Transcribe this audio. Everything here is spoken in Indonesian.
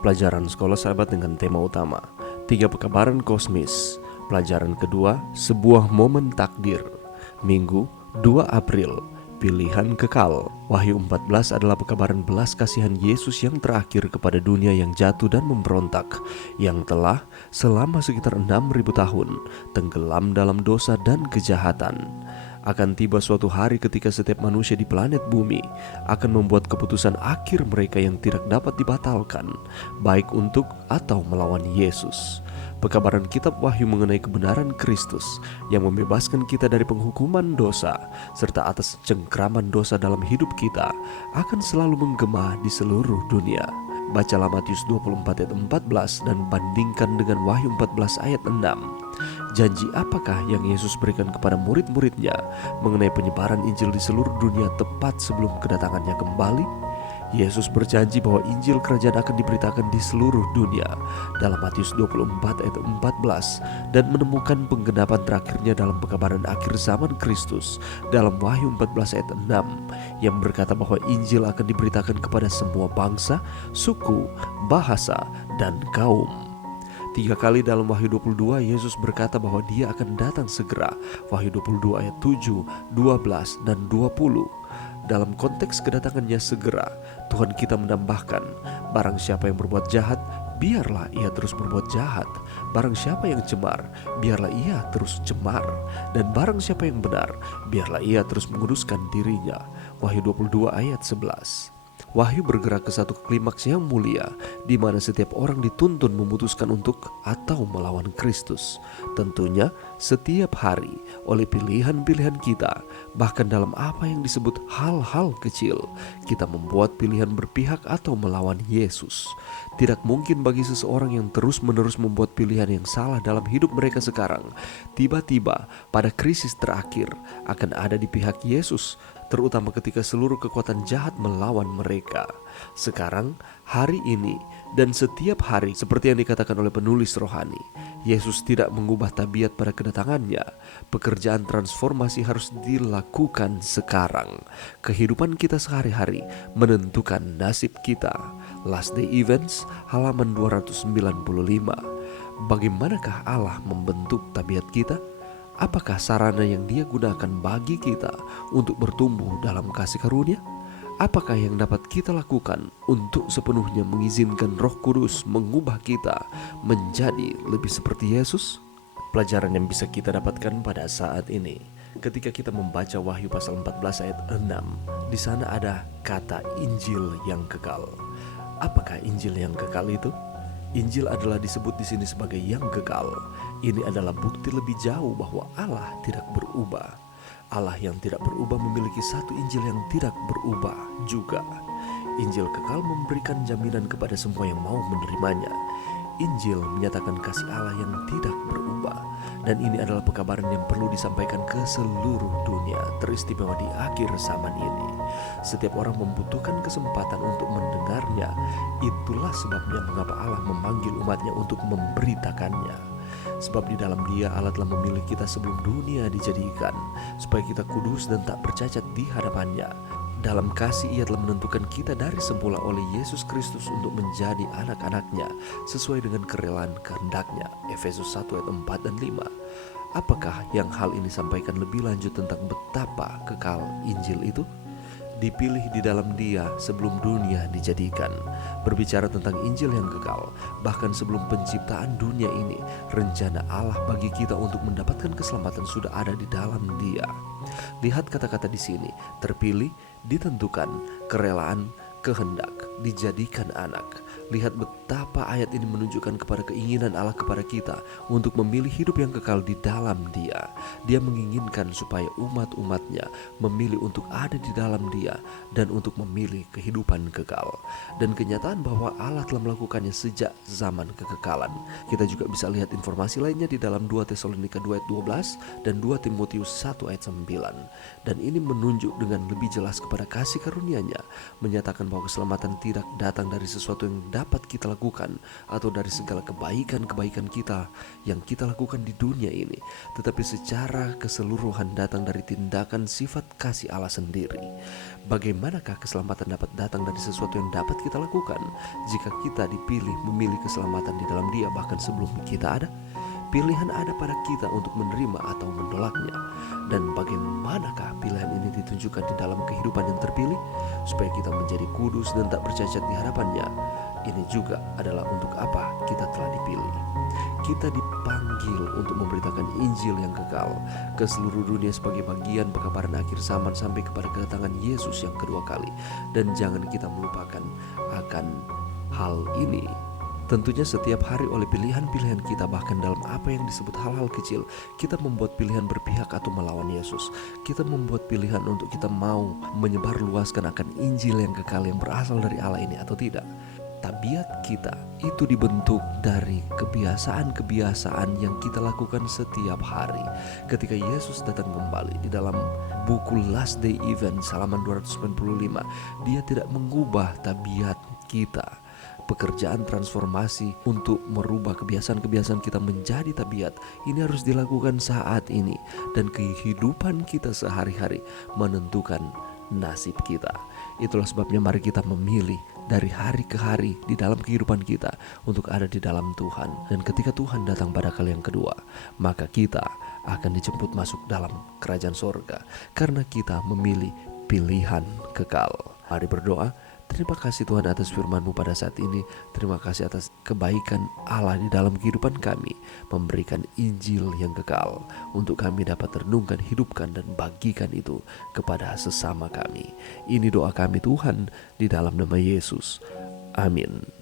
Pelajaran Sekolah Sahabat dengan tema utama 3 Pekabaran Kosmis. Pelajaran kedua, sebuah momen takdir. Minggu 2 April, pilihan kekal. Wahyu 14 adalah pekabaran belas kasihan Yesus yang terakhir kepada dunia yang jatuh dan memberontak, yang telah selama sekitar 6.000 tahun tenggelam dalam dosa dan kejahatan. Akan tiba suatu hari ketika setiap manusia di planet bumi akan membuat keputusan akhir mereka yang tidak dapat dibatalkan, baik untuk atau melawan Yesus. Pekabaran kitab Wahyu mengenai kebenaran Kristus yang membebaskan kita dari penghukuman dosa serta atas cengkraman dosa dalam hidup kita akan selalu menggema di seluruh dunia. Bacalah Matius 24 ayat 14 dan bandingkan dengan Wahyu 14 ayat 6. Janji apakah yang Yesus berikan kepada murid-muridnya mengenai penyebaran Injil di seluruh dunia tepat sebelum kedatangannya kembali? Yesus berjanji bahwa Injil Kerajaan akan diberitakan di seluruh dunia dalam Matius 24 ayat 14 dan menemukan penggenapan terakhirnya dalam pekabaran akhir zaman Kristus dalam Wahyu 14 ayat 6 yang berkata bahwa Injil akan diberitakan kepada semua bangsa, suku, bahasa, dan kaum. 3 kali dalam Wahyu 22 Yesus berkata bahwa dia akan datang segera. Wahyu 22 ayat 7, 12, dan 20. Dalam konteks kedatangannya segera, Tuhan kita menambahkan, barang siapa yang berbuat jahat, biarlah ia terus berbuat jahat. Barang siapa yang cemar, biarlah ia terus cemar. Dan barang siapa yang benar, biarlah ia terus menguduskan dirinya. Wahyu 22 ayat 11. Wahyu bergerak ke satu klimaks yang mulia, di mana setiap orang dituntun memutuskan untuk atau melawan Kristus. Tentunya setiap hari oleh pilihan-pilihan kita, bahkan dalam apa yang disebut hal-hal kecil, kita membuat pilihan berpihak atau melawan Yesus. Tidak mungkin bagi seseorang yang terus-menerus membuat pilihan yang salah dalam hidup mereka sekarang, tiba-tiba pada krisis terakhir akan ada di pihak Yesus, terutama ketika seluruh kekuatan jahat melawan mereka. Sekarang, hari ini, dan setiap hari seperti yang dikatakan oleh penulis rohani, Yesus tidak mengubah tabiat pada kedatangannya. Pekerjaan transformasi harus dilakukan sekarang. Kehidupan kita sehari-hari menentukan nasib kita. Last Day Events, halaman 295. Bagaimanakah Allah membentuk tabiat kita? Apakah sarana yang Dia gunakan bagi kita untuk bertumbuh dalam kasih karunia? Apakah yang dapat kita lakukan untuk sepenuhnya mengizinkan Roh Kudus mengubah kita menjadi lebih seperti Yesus? Pelajaran yang bisa kita dapatkan pada saat ini, ketika kita membaca Wahyu pasal 14 ayat 6, di sana ada kata Injil yang kekal. Apakah Injil yang kekal itu? Injil adalah disebut di sini sebagai yang kekal. Ini adalah bukti lebih jauh bahwa Allah tidak berubah. Allah yang tidak berubah memiliki satu Injil yang tidak berubah juga. Injil kekal memberikan jaminan kepada semua yang mau menerimanya. Injil menyatakan kasih Allah yang tidak berubah, dan ini adalah pekabaran yang perlu disampaikan ke seluruh dunia, teristimewa di akhir zaman ini. Setiap orang membutuhkan kesempatan untuk mendengarnya. Itulah sebabnya mengapa Allah memanggil umatnya untuk memberitakannya. Sebab di dalam Dia Allah telah memilih kita sebelum dunia dijadikan, supaya kita kudus dan tak bercacat di hadapannya. Dalam kasih Ia telah menentukan kita dari semula oleh Yesus Kristus untuk menjadi anak-anaknya sesuai dengan kerelaan kehendak-Nya. Efesus 1 ayat 4 dan 5. Apakah yang hal ini sampaikan lebih lanjut tentang betapa kekal Injil itu? Dipilih di dalam Dia sebelum dunia dijadikan. Berbicara tentang Injil yang kekal, bahkan sebelum penciptaan dunia ini, rencana Allah bagi kita untuk mendapatkan keselamatan sudah ada di dalam Dia. Lihat kata-kata di sini, terpilih, ditentukan, kerelaan, kehendak, dijadikan anak. Lihat betapa ayat ini menunjukkan kepada keinginan Allah kepada kita untuk memilih hidup yang kekal di dalam Dia. Dia menginginkan supaya umat-umatnya memilih untuk ada di dalam Dia dan untuk memilih kehidupan kekal. Dan kenyataan bahwa Allah telah melakukannya sejak zaman kekekalan. Kita juga bisa lihat informasi lainnya di dalam 2 Tesalonika 2 ayat 12 dan 2 Timotius 1 ayat 9. Dan ini menunjuk dengan lebih jelas kepada kasih karunia-Nya, menyatakan bahwa keselamatan tidak datang dari sesuatu yang dapat kita lakukan atau dari segala kebaikan-kebaikan kita yang kita lakukan di dunia ini, tetapi secara keseluruhan datang dari tindakan sifat kasih Allah sendiri. Bagaimanakah keselamatan dapat datang dari sesuatu yang dapat kita lakukan jika kita dipilih memilih keselamatan di dalam Dia bahkan sebelum kita ada? Pilihan ada pada kita untuk menerima atau menolaknya. Dan bagaimanakah pilihan ini ditunjukkan di dalam kehidupan yang terpilih? Supaya kita menjadi kudus dan tak bercacat di hadapannya. Ini juga adalah untuk apa kita telah dipilih. Kita dipanggil untuk memberitakan Injil yang kekal ke seluruh dunia sebagai bagian pekabaran akhir zaman sampai kepada kedatangan Yesus yang kedua kali. Dan jangan kita melupakan akan hal ini. Tentunya setiap hari oleh pilihan-pilihan kita, bahkan dalam apa yang disebut hal-hal kecil, kita membuat pilihan berpihak atau melawan Yesus. Kita membuat pilihan untuk kita mau menyebarluaskan akan Injil yang kekal yang berasal dari Allah ini atau tidak. Tabiat kita itu dibentuk dari kebiasaan-kebiasaan yang kita lakukan setiap hari. Ketika Yesus datang kembali di dalam buku Last Day Event halaman 295, Dia tidak mengubah tabiat kita. Pekerjaan transformasi untuk merubah kebiasaan-kebiasaan kita menjadi tabiat ini harus dilakukan saat ini, dan kehidupan kita sehari-hari menentukan nasib kita. Itulah sebabnya mari kita memilih dari hari ke hari di dalam kehidupan kita untuk ada di dalam Tuhan. Dan ketika Tuhan datang pada kali yang kedua, maka kita akan dijemput masuk dalam kerajaan sorga karena kita memilih pilihan kekal. Mari berdoa. Terima kasih Tuhan atas firman-Mu pada saat ini. Terima kasih atas kebaikan Allah di dalam kehidupan kami, memberikan Injil yang kekal untuk kami dapat renungkan, hidupkan, dan bagikan itu kepada sesama kami. Ini doa kami Tuhan di dalam nama Yesus. Amin.